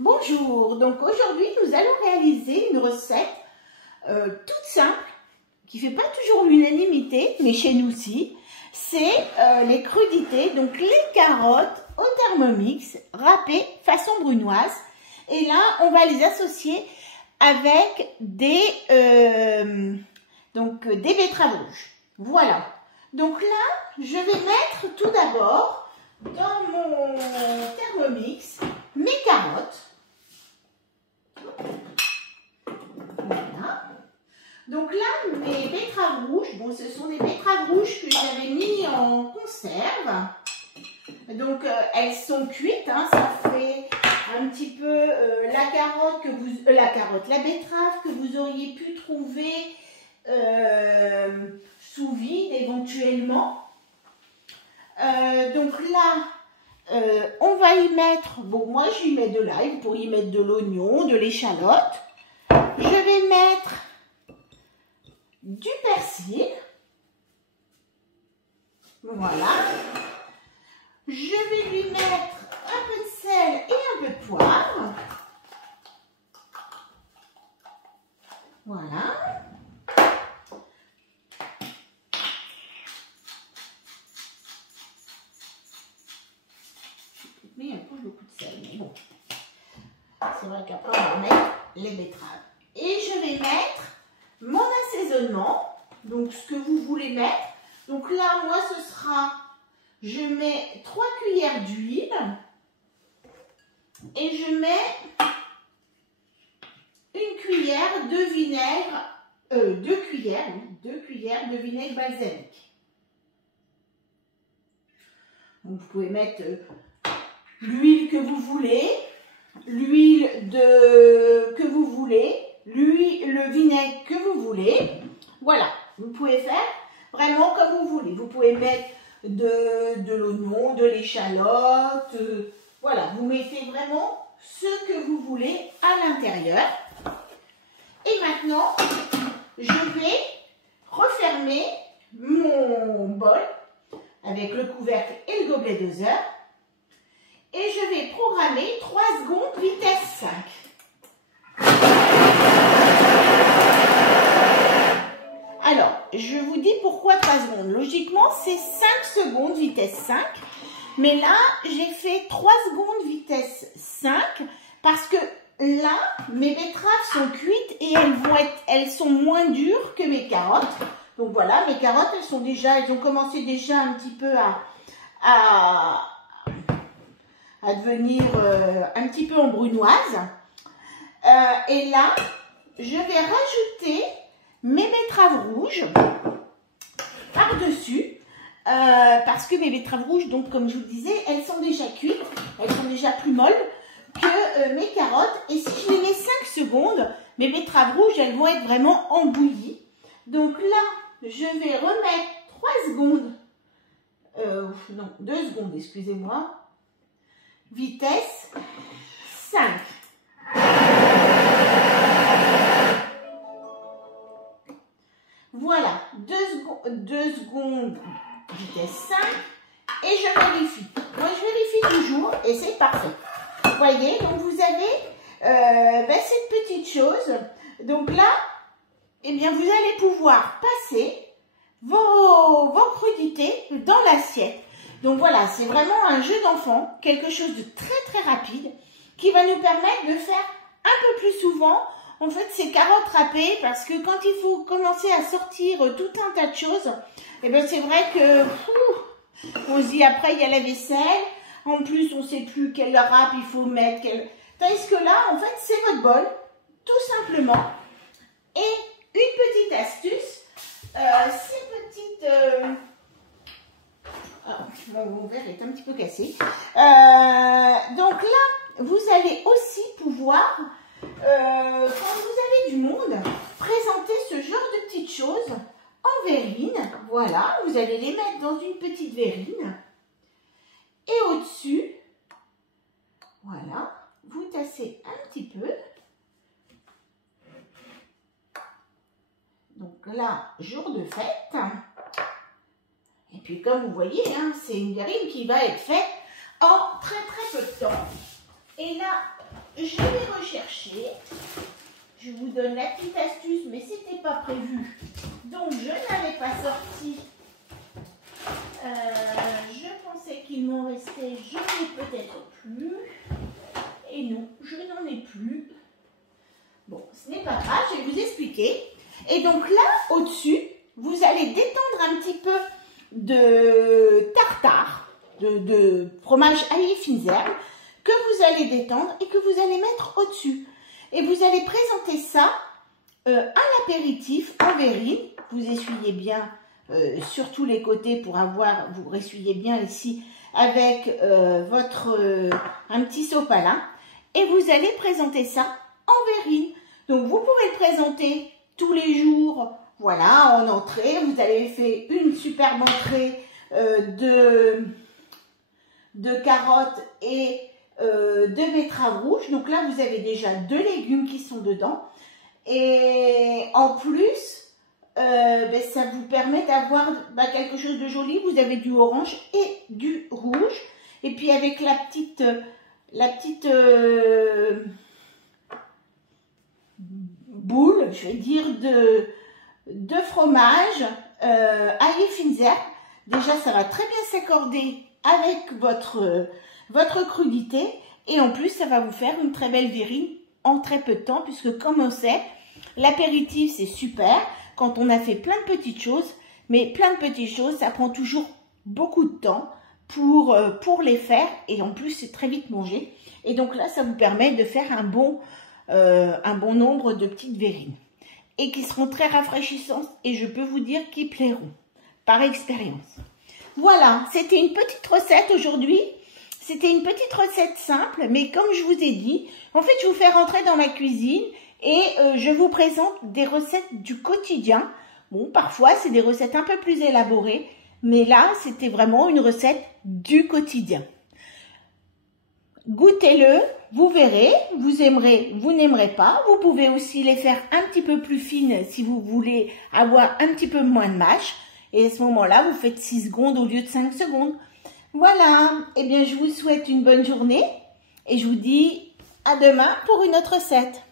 Bonjour, donc aujourd'hui nous allons réaliser une recette toute simple qui ne fait pas toujours l'unanimité, mais chez nous aussi. C'est les crudités, donc les carottes au Thermomix râpées façon brunoise. Et là on va les associer avec des betteraves rouges. Voilà, donc là je vais mettre tout d'abord dans mon Thermomix mes carottes. Voilà. Donc là, mes betteraves rouges, bon, ce sont des betteraves rouges que j'avais mis en conserve. Donc elles sont cuites, hein, ça fait un petit peu la betterave que vous auriez pu trouver sous vide éventuellement. Donc là, on va y mettre, bon moi j'y mets de l'ail, vous pourriez y mettre de l'oignon, de l'échalote. Je vais mettre du persil, voilà. Je vais lui mettre un peu de sel et un peu de poivre, voilà. Mais un peu beaucoup de sel, mais bon. C'est vrai qu'après on va mettre les betteraves. Et je vais mettre mon assaisonnement, donc ce que vous voulez mettre. Donc là, moi ce sera, je mets 3 cuillères d'huile et je mets une cuillère de vinaigre, 2 cuillères de vinaigre balsamique. Donc vous pouvez mettre l'huile que vous voulez, l'huile que vous voulez, le vinaigre que vous voulez. Voilà, vous pouvez faire vraiment comme vous voulez. Vous pouvez mettre de l'oignon, de l'échalote. Voilà, vous mettez vraiment ce que vous voulez à l'intérieur. Et maintenant, je vais refermer mon bol avec le couvercle et le gobelet doseur. Et je vais programmer 3 secondes vitesse 5. Alors, je vous dis pourquoi 3 secondes. Logiquement, c'est 5 secondes vitesse 5. Mais là, j'ai fait 3 secondes vitesse 5 parce que là, mes betteraves sont cuites et elles sont moins dures que mes carottes. Donc voilà, mes carottes, elles ont commencé déjà un petit peu à devenir un petit peu en brunoise. Et là, je vais rajouter mes betteraves rouges par-dessus. Parce que mes betteraves rouges, donc comme je vous le disais, elles sont déjà cuites. Elles sont déjà plus molles que mes carottes. Et si je les mets 5 secondes, mes betteraves rouges, elles vont être vraiment embouillies. Donc là, je vais remettre 3 secondes. Non, 2 secondes, excusez-moi. Vitesse 5. Voilà, 2 secondes, vitesse 5. Et je vérifie. Moi, je vérifie toujours et c'est parfait. Vous voyez, donc vous avez cette petite chose. Donc là, eh bien, vous allez pouvoir passer vos crudités dans l'assiette. Donc voilà, c'est vraiment un jeu d'enfant, quelque chose de très très rapide qui va nous permettre de faire un peu plus souvent en fait ces carottes râpées, parce que quand il faut commencer à sortir tout un tas de choses, et bien c'est vrai que on se dit après il y a la vaisselle, en plus on ne sait plus quelle râpe il faut mettre, tandis que là en fait c'est votre bol, tout simplement. Et une petite astuce, ces petites... mon verre est un petit peu cassé. Donc là, vous allez aussi pouvoir, quand vous avez du monde, présenter ce genre de petites choses en verrine. Voilà, vous allez les mettre dans une petite verrine. Et au-dessus, voilà, vous tassez un petit peu. Donc là, jour de fête. Et puis comme vous voyez, hein, c'est une verrine qui va être faite en très très peu de temps. Et là, je vais rechercher. Je vous donne la petite astuce, mais c'était pas prévu. Donc, je n'avais pas sorti. Je pensais qu'il m'en restait. Je n'ai peut-être plus. Et non, je n'en ai plus. Bon, ce n'est pas grave, je vais vous expliquer. Et donc là, au-dessus, vous allez détendre un petit peu de tartare, de fromage aillé fines herbes, que vous allez détendre et que vous allez mettre au-dessus. Et vous allez présenter ça à l'apéritif en verrine. Vous essuyez bien sur tous les côtés pour avoir, vous ressuyez bien ici avec un petit sopalin. Et vous allez présenter ça en verrine. Donc vous pouvez le présenter tous les jours, voilà, en entrée. Vous avez fait une superbe entrée de carottes et de betteraves rouges. Donc là, vous avez déjà 2 légumes qui sont dedans. Et en plus, ça vous permet d'avoir quelque chose de joli. Vous avez du orange et du rouge. Et puis avec la petite boule, je vais dire, de fromage aillé fines herbes. Déjà, ça va très bien s'accorder avec votre crudité. Et en plus, ça va vous faire une très belle verrine en très peu de temps, puisque comme on sait, l'apéritif, c'est super quand on a fait plein de petites choses. Mais plein de petites choses, ça prend toujours beaucoup de temps pour les faire. Et en plus, c'est très vite mangé. Et donc là, ça vous permet de faire un bon nombre de petites verrines. Et qui seront très rafraîchissantes. Et je peux vous dire qu'ils plairont, par expérience. Voilà, c'était une petite recette aujourd'hui. C'était une petite recette simple, mais comme je vous ai dit, en fait, je vous fais rentrer dans ma cuisine et je vous présente des recettes du quotidien. Bon, parfois, c'est des recettes un peu plus élaborées, mais là, c'était vraiment une recette du quotidien. Goûtez-le, vous verrez, vous aimerez, vous n'aimerez pas. Vous pouvez aussi les faire un petit peu plus fines si vous voulez avoir un petit peu moins de mâche. Et à ce moment-là, vous faites 6 secondes au lieu de 5 secondes. Voilà, eh bien je vous souhaite une bonne journée et je vous dis à demain pour une autre recette.